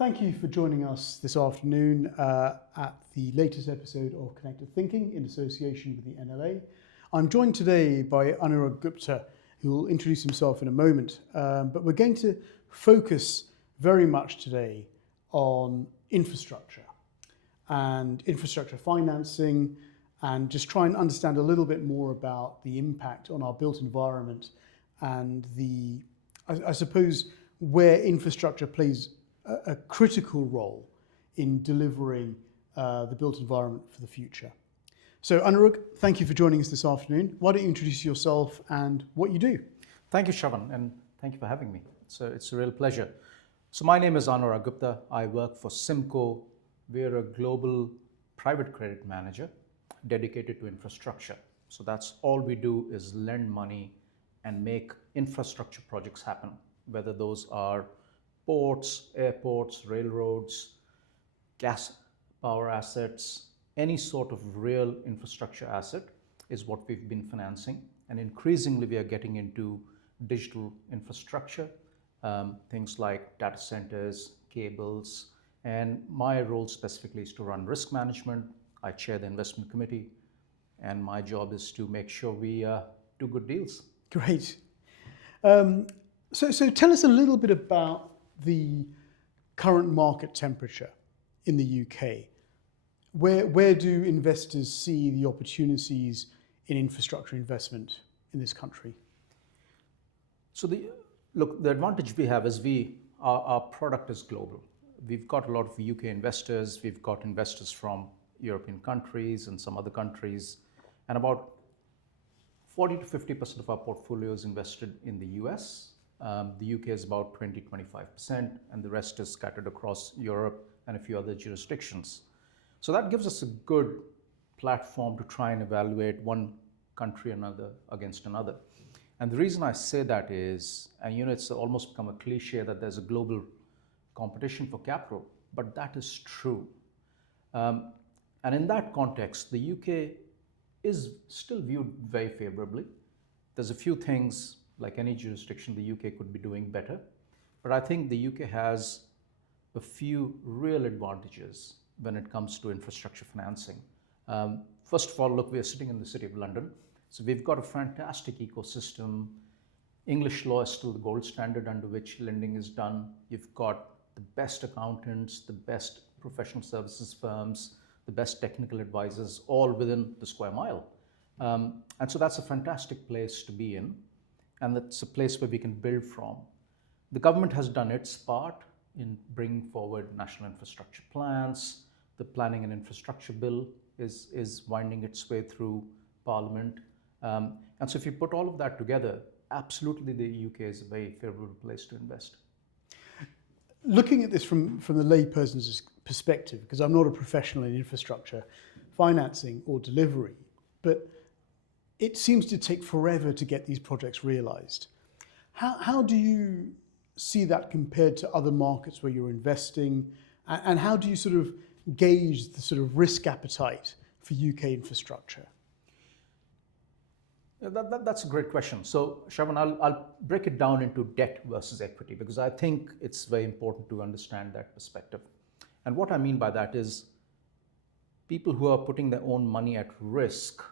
Thank you for joining us this afternoon at the latest episode of Connected Thinking in association with the NLA. I'm joined today by Anurag Gupta, who will introduce himself in a moment, but we're going to focus very much today on infrastructure and infrastructure financing, and just try and understand a little bit more about the impact on our built environment and I suppose, where infrastructure plays a critical role in delivering the built environment for the future. So Anurag, thank you for joining us this afternoon. Why don't you introduce yourself and what you do? Thank you, Shravan, and thank you for having me. It's a real pleasure. So my name is Anurag Gupta. I work for SIMCo. We're a global private credit manager dedicated to infrastructure. So that's all we do is lend money and make infrastructure projects happen, whether those are ports, airports, railroads, gas power assets, any sort of real infrastructure asset is what we've been financing. And increasingly, we are getting into digital infrastructure, things like data centers, cables, and my role specifically is to run risk management. I chair the investment committee, and my job is to make sure we do good deals. Great. So tell us a little bit about the current market temperature in the UK. Where do investors see the opportunities in infrastructure investment in this country? So the advantage we have is our product is global. We've got a lot of UK investors. We've got investors from European countries and some other countries, and about 40 to 50% of our portfolio is invested in the US. The UK is about 20-25%, and the rest is scattered across Europe and a few other jurisdictions. So that gives us a good platform to try and evaluate one country against another. And the reason I say that is, and it's almost become a cliche that there's a global competition for capital, but that is true. And in that context, the UK is still viewed very favorably. There's a few things, like any jurisdiction, the UK could be doing better. But I think the UK has a few real advantages when it comes to infrastructure financing. First of all, look, we're sitting in the City of London. So we've got a fantastic ecosystem. English law is still the gold standard under which lending is done. You've got the best accountants, the best professional services firms, the best technical advisors, all within the square mile. And so that's a fantastic place to be in. And that's a place where we can build from. The government has done its part in bringing forward national infrastructure plans. The planning and infrastructure bill is winding its way through Parliament. And so if you put all of that together, absolutely the UK is a very favorable place to invest. Looking at this from the layperson's perspective, because I'm not a professional in infrastructure financing or delivery, but it seems to take forever to get these projects realized. How do you see that compared to other markets where you're investing? And how do you sort of gauge the sort of risk appetite for UK infrastructure? That's a great question. So, Shravan, I'll break it down into debt versus equity, because I think it's very important to understand that perspective. And what I mean by that is people who are putting their own money at risk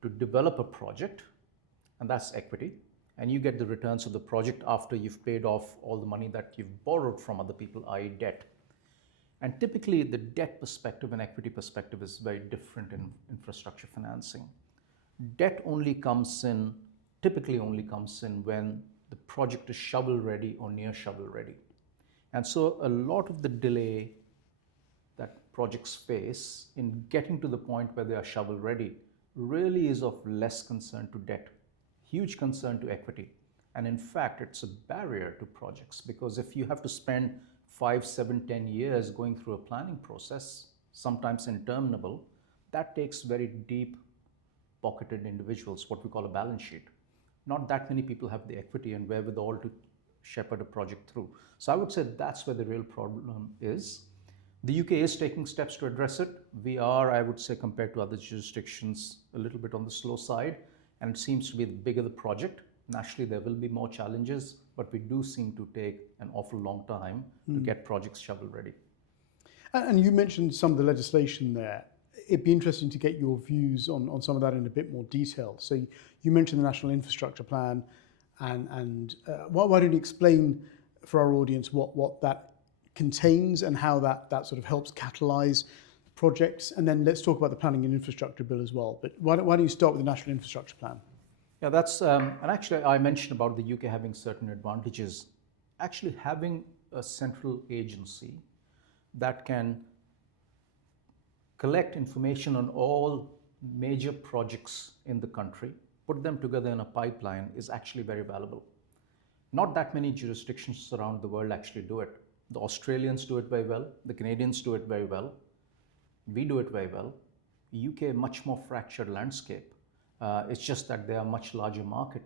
to develop a project, and that's equity, and you get the returns of the project after you've paid off all the money that you've borrowed from other people, i.e. debt. And typically the debt perspective and equity perspective is very different in infrastructure financing. Debt typically only comes in when the project is shovel ready or near shovel ready. And so a lot of the delay that projects face in getting to the point where they are shovel ready really is of less concern to debt, huge concern to equity. And in fact, it's a barrier to projects, because if you have to spend 5, 7, 10 years going through a planning process, sometimes interminable, that takes very deep pocketed individuals, what we call a balance sheet. Not that many people have the equity and wherewithal to shepherd a project through. So I would say that's where the real problem is. The UK is taking steps to address it. We are, I would say, compared to other jurisdictions, a little bit on the slow side. And it seems to be the bigger the project, naturally there will be more challenges. but we do seem to take an awful long time to get projects shovel ready. And you mentioned some of the legislation there. It'd be interesting to get your views on some of that in a bit more detail. So you mentioned the National Infrastructure Plan, and why don't you explain for our audience what that contains and how that sort of helps catalyse projects, and then let's talk about the Planning and Infrastructure Bill as well. But why don't you start with the National Infrastructure Plan? Yeah, that's, and actually I mentioned about the UK having certain advantages. Actually having a central agency that can collect information on all major projects in the country, put them together in a pipeline is actually very valuable. Not that many jurisdictions around the world actually do it. The Australians do it very well, the Canadians do it very well, we do it very well. UK, much more fractured landscape. It's just that they are a much larger market.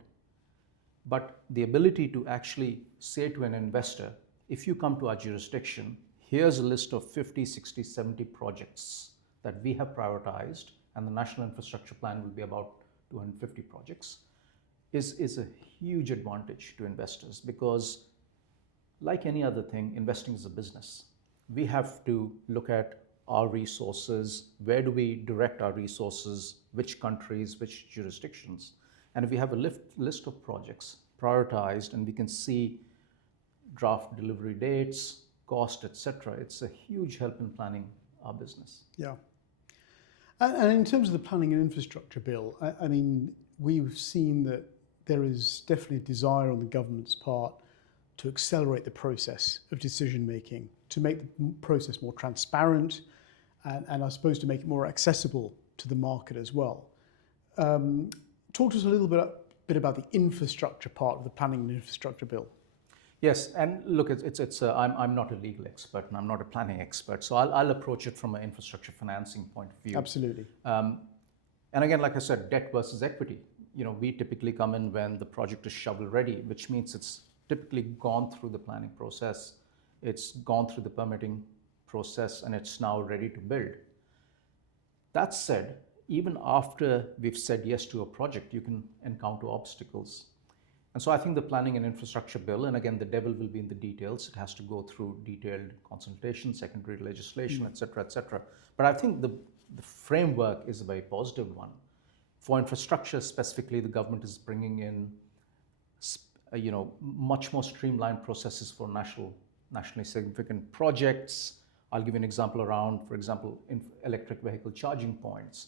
But the ability to actually say to an investor, if you come to our jurisdiction, here's a list of 50, 60, 70 projects that we have prioritized, and the National Infrastructure Plan will be about 250 projects, is a huge advantage to investors, because like any other thing, investing is a business. We have to look at our resources, where do we direct our resources, which countries, which jurisdictions. And if we have a list of projects prioritized and we can see draft delivery dates, cost, etc., it's a huge help in planning our business. Yeah. And in terms of the Planning and Infrastructure Bill, I mean, we've seen that there is definitely a desire on the government's part to accelerate the process of decision making, to make the process more transparent, and I suppose to make it more accessible to the market as well. Talk to us a little bit about the infrastructure part of the Planning and Infrastructure Bill. Yes, and look, I'm not a legal expert and I'm not a planning expert, so I'll approach it from an infrastructure financing point of view. Absolutely. And again, like I said, debt versus equity. You know, we typically come in when the project is shovel ready, which means it's typically gone through the planning process, it's gone through the permitting process, and it's now ready to build. That said, even after we've said yes to a project, you can encounter obstacles. And so I think the Planning and Infrastructure Bill, and again, the devil will be in the details. It has to go through detailed consultation, secondary legislation, et cetera, et cetera. But I think the framework is a very positive one. For infrastructure specifically, the government is bringing in much more streamlined processes for nationally significant projects. I'll give you an example around, for example, electric vehicle charging points.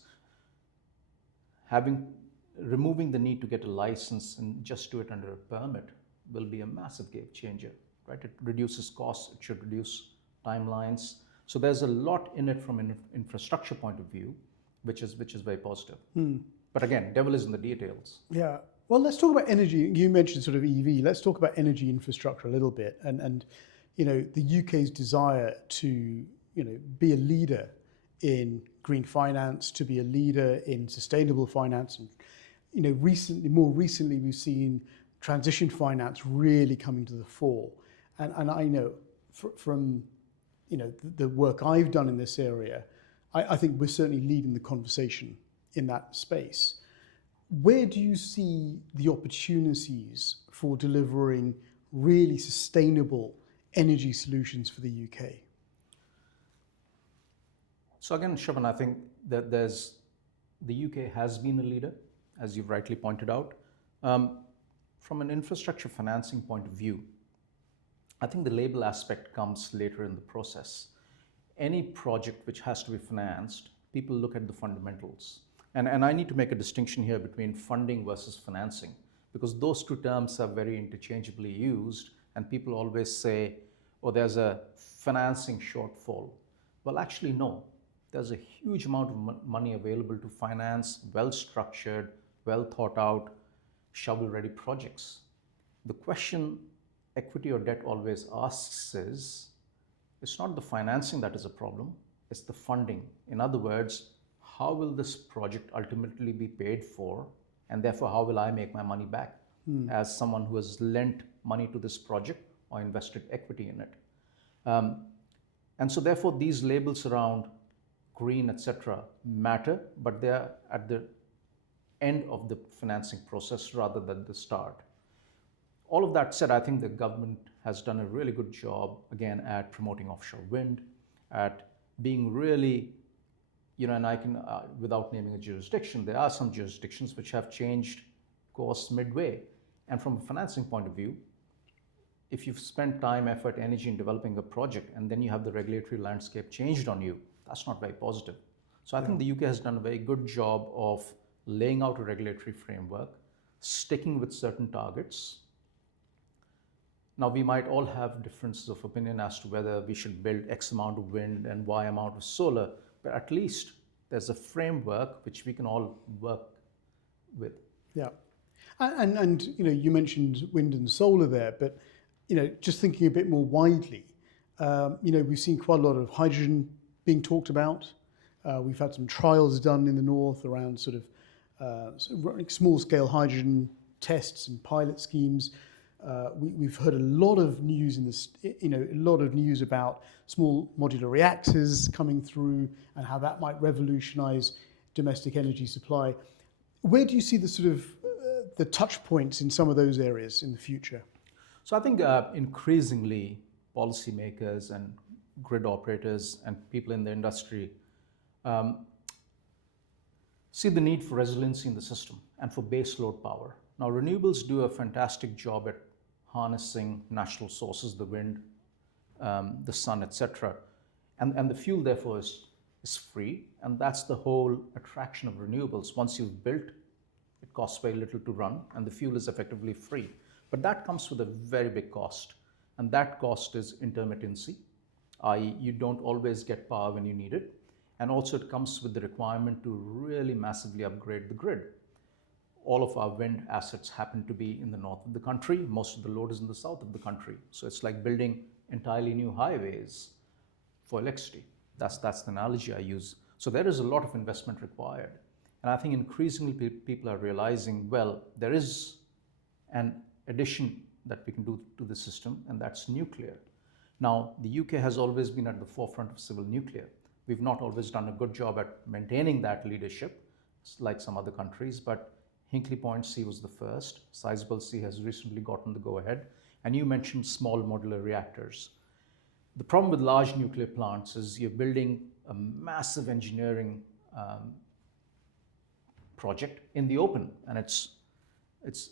Removing the need to get a license and just do it under a permit will be a massive game changer, right? It reduces costs, it should reduce timelines. So there's a lot in it from an infrastructure point of view, which is very positive. But again, devil is in the details. Yeah. Well, let's talk about energy. You mentioned sort of EV. Let's talk about energy infrastructure a little bit, and the UK's desire to be a leader in green finance, to be a leader in sustainable finance, and more recently, we've seen transition finance really coming to the fore. And I know from the work I've done in this area, I think we're certainly leading the conversation in that space. Where do you see the opportunities for delivering really sustainable energy solutions for the UK? So again, Shravan, I think that the UK has been a leader, as you've rightly pointed out. From an infrastructure financing point of view, I think the label aspect comes later in the process. Any project which has to be financed, people look at the fundamentals. And I need to make a distinction here between funding versus financing, because those two terms are very interchangeably used, and people always say, oh, there's a financing shortfall. Well, actually, no. There's a huge amount of money available to finance well-structured, well-thought-out, shovel-ready projects. The question equity or debt always asks is, it's not the financing that is a problem, it's the funding. In other words, how will this project ultimately be paid for, and therefore how will I make my money back as someone who has lent money to this project or invested equity in it. And so therefore these labels around green, etc. matter, but they are at the end of the financing process rather than the start. All of that said, I think the government has done a really good job, again, at promoting offshore wind, at being really, and I can, without naming a jurisdiction, there are some jurisdictions which have changed course midway. And from a financing point of view, if you've spent time, effort, energy in developing a project and then you have the regulatory landscape changed on you, that's not very positive. So I think the UK has done a very good job of laying out a regulatory framework, sticking with certain targets. Now, we might all have differences of opinion as to whether we should build X amount of wind and Y amount of solar, but at least there's a framework which we can all work with. Yeah. And you mentioned wind and solar there, but just thinking a bit more widely, we've seen quite a lot of hydrogen being talked about. We've had some trials done in the north around sort of small-scale hydrogen tests and pilot schemes. We've heard a lot of news about small modular reactors coming through and how that might revolutionise domestic energy supply. Where do you see the sort of the touch points in some of those areas in the future? So I think increasingly policymakers and grid operators and people in the industry see the need for resiliency in the system and for base load power. Now, renewables do a fantastic job at harnessing natural sources, the wind, the sun, etc. And the fuel, therefore, is free. And that's the whole attraction of renewables. Once you've built, it costs very little to run, and the fuel is effectively free. But that comes with a very big cost. And that cost is intermittency, i.e. you don't always get power when you need it. And also it comes with the requirement to really massively upgrade the grid. All of our wind assets happen to be in the north of the country. Most of the load is in the south of the country. So it's like building entirely new highways for electricity. That's the analogy I use. So there is a lot of investment required. And I think increasingly people are realizing, well, there is an addition that we can do to the system, and that's nuclear. Now, the UK has always been at the forefront of civil nuclear. We've not always done a good job at maintaining that leadership, like some other countries, but Hinkley Point C was the first. Sizewell C has recently gotten the go-ahead. And you mentioned small modular reactors. The problem with large nuclear plants is you're building a massive engineering project in the open, and it's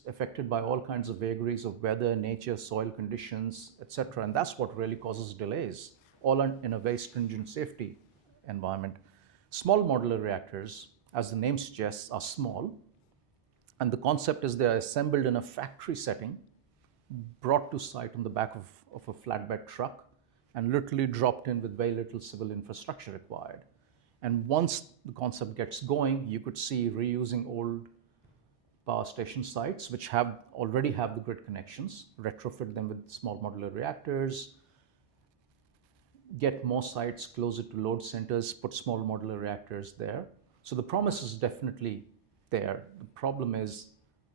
affected by all kinds of vagaries of weather, nature, soil conditions, etc. And that's what really causes delays, all in a very stringent safety environment. Small modular reactors, as the name suggests, are small. And the concept is they are assembled in a factory setting, brought to site on the back of a flatbed truck, and literally dropped in with very little civil infrastructure required. And once the concept gets going, you could see reusing old power station sites, which already have the grid connections, retrofit them with small modular reactors, get more sites closer to load centers, put small modular reactors there. So the promise is definitely there. The problem is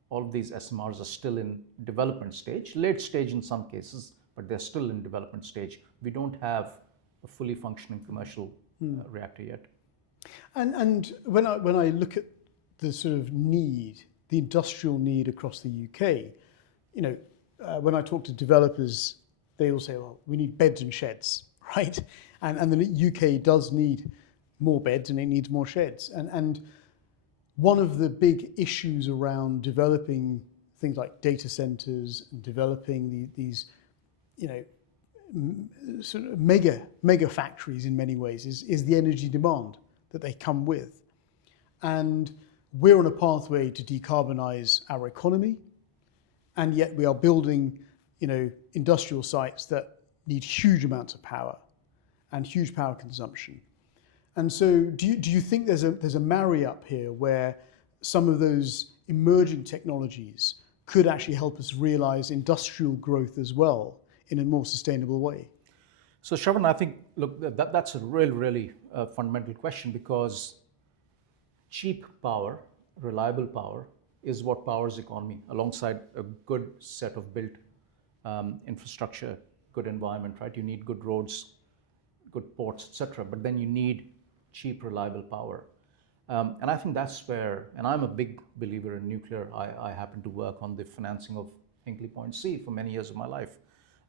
all of these SMRs are still in development stage, late stage in some cases, but they're still in development stage. We don't have a fully functioning commercial reactor yet. And when I look at the sort of need, the industrial need across the UK, when I talk to developers, they all say, well, we need beds and sheds, right? And the UK does need more beds and it needs more sheds. And one of the big issues around developing things like data centers and developing these, sort of mega factories in many ways is the energy demand that they come with. And we're on a pathway to decarbonize our economy, and yet we are building, industrial sites that need huge amounts of power and huge power consumption. And so do you think there's a marry up here where some of those emerging technologies could actually help us realize industrial growth as well in a more sustainable way? So Shravan, I think, look, that's a really fundamental question, because cheap power, reliable power, is what powers economy, alongside a good set of built infrastructure, good environment, right? You need good roads, good ports, etc. But then you need cheap, reliable power. And I think that's where, and I'm a big believer in nuclear. I happen to work on the financing of Hinkley Point C for many years of my life.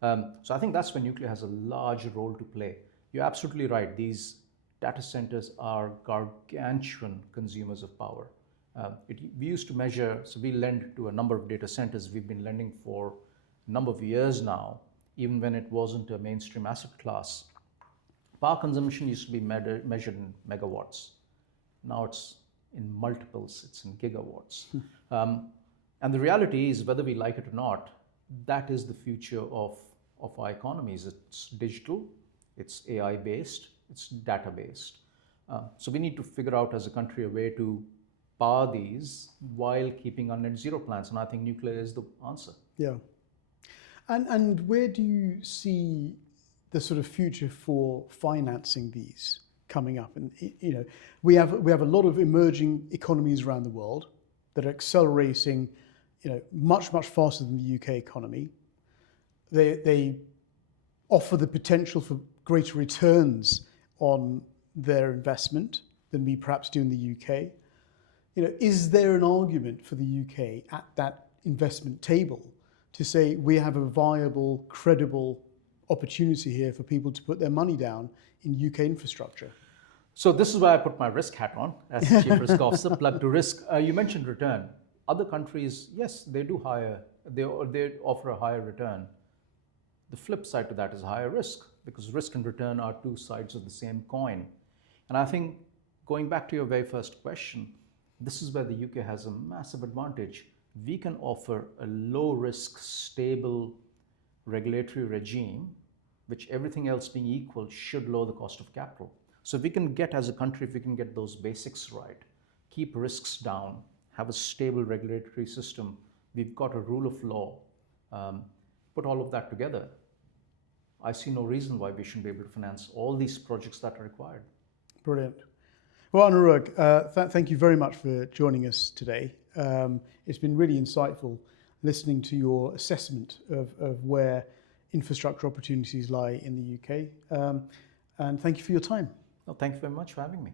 So I think that's where nuclear has a large role to play. You're absolutely right. These data centers are gargantuan consumers of power. We used to measure, so we lend to a number of data centers. We've been lending for a number of years now, even when it wasn't a mainstream asset class. Power consumption used to be measured in megawatts. Now it's in multiples, it's in gigawatts. And the reality is, whether we like it or not, that is the future of our economies. It's digital, it's AI-based, it's data-based. So we need to figure out as a country a way to power these while keeping our net zero plans. And I think nuclear is the answer. Yeah. And where do you see the sort of future for financing these coming up? And we have a lot of emerging economies around the world that are accelerating, much faster than the UK economy. They offer the potential for greater returns on their investment than we perhaps do in the UK. Is there an argument for the UK at that investment table to say we have a viable, credible opportunity here for people to put their money down in UK infrastructure? So this is where I put my risk hat on as the Chief Risk Officer, plug to risk. You mentioned return. Other countries, yes, they do they offer a higher return. The flip side to that is higher risk, because risk and return are two sides of the same coin. And I think, going back to your very first question, this is where the UK has a massive advantage. We can offer a low-risk, stable regulatory regime, which, everything else being equal, should lower the cost of capital. So if we can get, as a country, if we can get those basics right, keep risks down, have a stable regulatory system, we've got a rule of law, put all of that together, I see no reason why we shouldn't be able to finance all these projects that are required. Brilliant. Well, Anurag, thank you very much for joining us today. It's been really insightful listening to your assessment of where infrastructure opportunities lie in the UK. And thank you for your time. Well, thank you very much for having me.